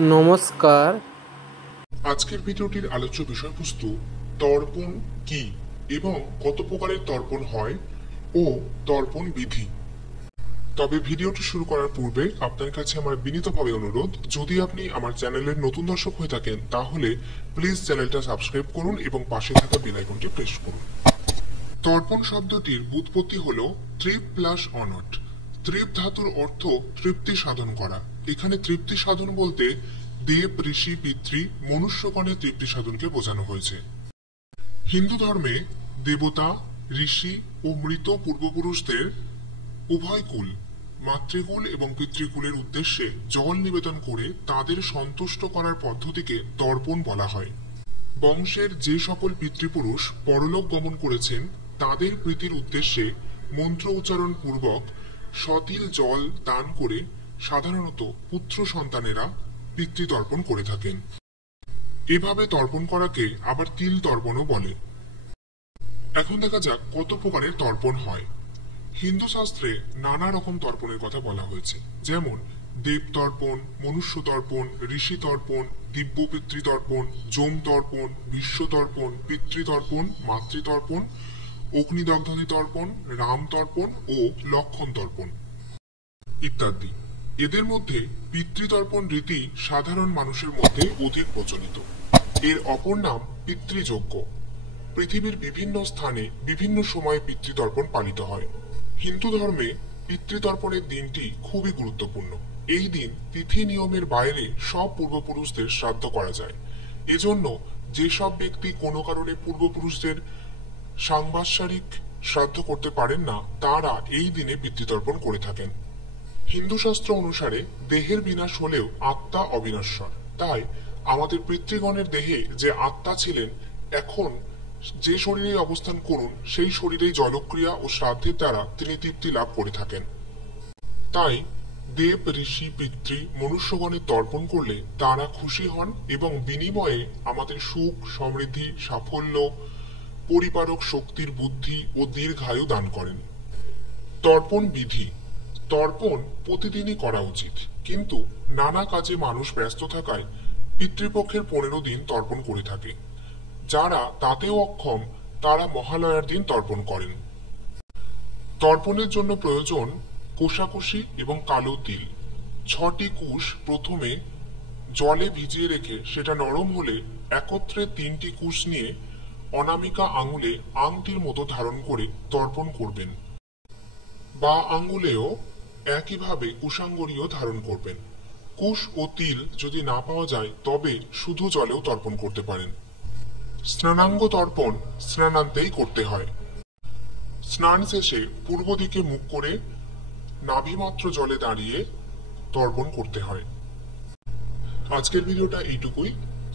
নমস্কার। আজকের ভিডিওটির আলোচ্য বিষয়বস্তু তর্পণ কি এবং কত প্রকারের তর্পণ হয় ও তর্পণ বিধি। তবে ভিডিওটি শুরু করার পূর্বে আপনার কাছে আমার বিনীতভাবে অনুরোধ, যদি আপনি আমার চ্যানেলের নতুন দর্শক হয়ে থাকেন তাহলে প্লিজ চ্যানেলটা সাবস্ক্রাইব করুন এবং পাশে থাকা বেল আইকনটি প্রেস করুন। তর্পণ শব্দটির ব্যুৎপত্তি হল তৃপ প্লাস অনট। তৃপ ধাতুর অর্থ তৃপ্তি সাধন করা। এখানে তৃপ্তি সাধন বলতে দেব, ঋষি, পিতৃ, মনুষ্যগণের তৃপ্তি সাধনকে বোঝানো হয়েছে। হিন্দু ধর্মে দেবতা, ঋষি ও মৃত পূর্বপুরুষদের উভয় কুল, মাতৃকুল এবং পিতৃকুলের উদ্দেশ্যে জল নিবেদন করে তাদের সন্তুষ্ট করার পদ্ধতিকে তর্পণ বলা হয়। বংশের যে সকল পিতৃপুরুষ পরলোক গমন করেছেন তাদের প্রীতির উদ্দেশ্যে মন্ত্র উচ্চারণ পূর্বক সতিল জল দান করে সাধারণত পুত্র সন্তানেরা পিতৃতর্পণ করে থাকেন। এভাবে তর্পণ করাকে আবার তিল তর্পণও বলে। এখন দেখা যাক কত প্রকারের তর্পণ হয়। হিন্দু শাস্ত্রে নানা রকম তর্পণের কথা বলা হয়েছে, যেমন দেব তর্পণ, মনুষ্য তর্পণ, ঋষি তর্পণ, দিব্য পিতৃতর্পণ, যম তর্পণ, বিশ্ব তর্পণ, পিতৃতর্পণ, মাতৃতর্পণ, অগ্নিদগ্ধাদি তর্পণ, রাম তর্পণ ও লক্ষণ তর্পণ ইত্যাদি। এদের মধ্যে পিতৃতর্পণ রীতি সাধারণ মানুষের মধ্যে অধিক প্রচলিত। এর অপর নাম পিতৃযজ্ঞ। পৃথিবীর বিভিন্ন স্থানে বিভিন্ন সময়ে পিতৃতর্পণ পালিত হয়। হিন্দু ধর্মে পিতৃতর্পণের দিনটি খুবই গুরুত্বপূর্ণ। এই দিন তিথি নিয়মের বাইরে সব পূর্বপুরুষদের শ্রাদ্ধ করা যায়। এজন্য যেসব ব্যক্তি কোনো কারণে পূর্বপুরুষদের সাংবৎসরিক শ্রাদ্ধ করতে পারেন না, তারা এই দিনে পিতৃতর্পণ করে থাকেন। হিন্দু শাস্ত্র অনুসারে দেহের বিনাশ হলেও আত্মা অবিনশ্বর। তাই আমাদের পিতৃগণের দেহে যে আত্মা ছিলেন, এখন যে শরীরে অবস্থান করুন সেই শরীরেই জলক্রিয়া ও শ্রাদ্ধের দ্বারা তিনি তৃপ্তি লাভ করে থাকেন। তাই দেব, ঋষি, পিতৃ, মনুষ্যগণের তর্পণ করলে তারা খুশি হন এবং বিনিময়ে আমাদের সুখ, সমৃদ্ধি, সাফল্য, পরিপারক শক্তির বুদ্ধি ও দীর্ঘায়ু দান করেন। তর্পণ বিধি। তর্পণ প্রতিদিনই করা উচিত, কিন্তু নানা কাজে মানুষ ব্যস্ত থাকায় পিতৃপক্ষের 15 দিন তর্পণ করে থাকে। যারা তাতেও অক্ষম তারা মহালয়ার দিন তর্পণ করেন। তর্পণের জন্য প্রয়োজন কোষাকুষি এবং কালো তিল। 6টি কুশ প্রথমে জলে ভিজিয়ে রেখে সেটা নরম হলে একত্রে 3টি কুশ নিয়ে অনামিকা আঙুলে আংটির মতো ধারণ করে তর্পণ করবেন। বা আঙ্গুলেও একইভাবে কুশাঙ্গরীও ধারণ করবেন। কুশ ও তিল যদি না পাওয়া যায় তবে শুধু জলেও তর্পণ করতে পারেন। স্নানাঙ্গ তর্পণ স্নানান্তেই করতে হয়। স্নান শেষে পূর্ব দিকে মুখ করে নাভিমাত্র জলে দাঁড়িয়ে তর্পণ করতে হয়। আজকের ভিডিওটা এইটুকুই।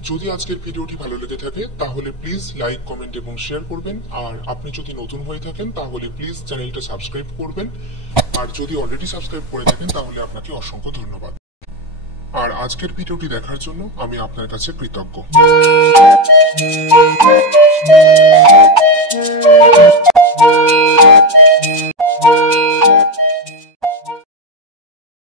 যদি আজকের ভিডিওটি ভালো লেগে থাকে তাহলে প্লিজ লাইক, কমেন্ট এবং শেয়ার করবেন। আর আপনি যদি নতুন হয়ে থাকেন তাহলে প্লিজ চ্যানেলটা সাবস্ক্রাইব করবেন। আর যদি অলরেডি সাবস্ক্রাইব করে থাকেন তাহলে আপনাকে অসংখ্য ধন্যবাদ। আর আজকের ভিডিওটি দেখার জন্য আমি আপনার কাছে কৃতজ্ঞ।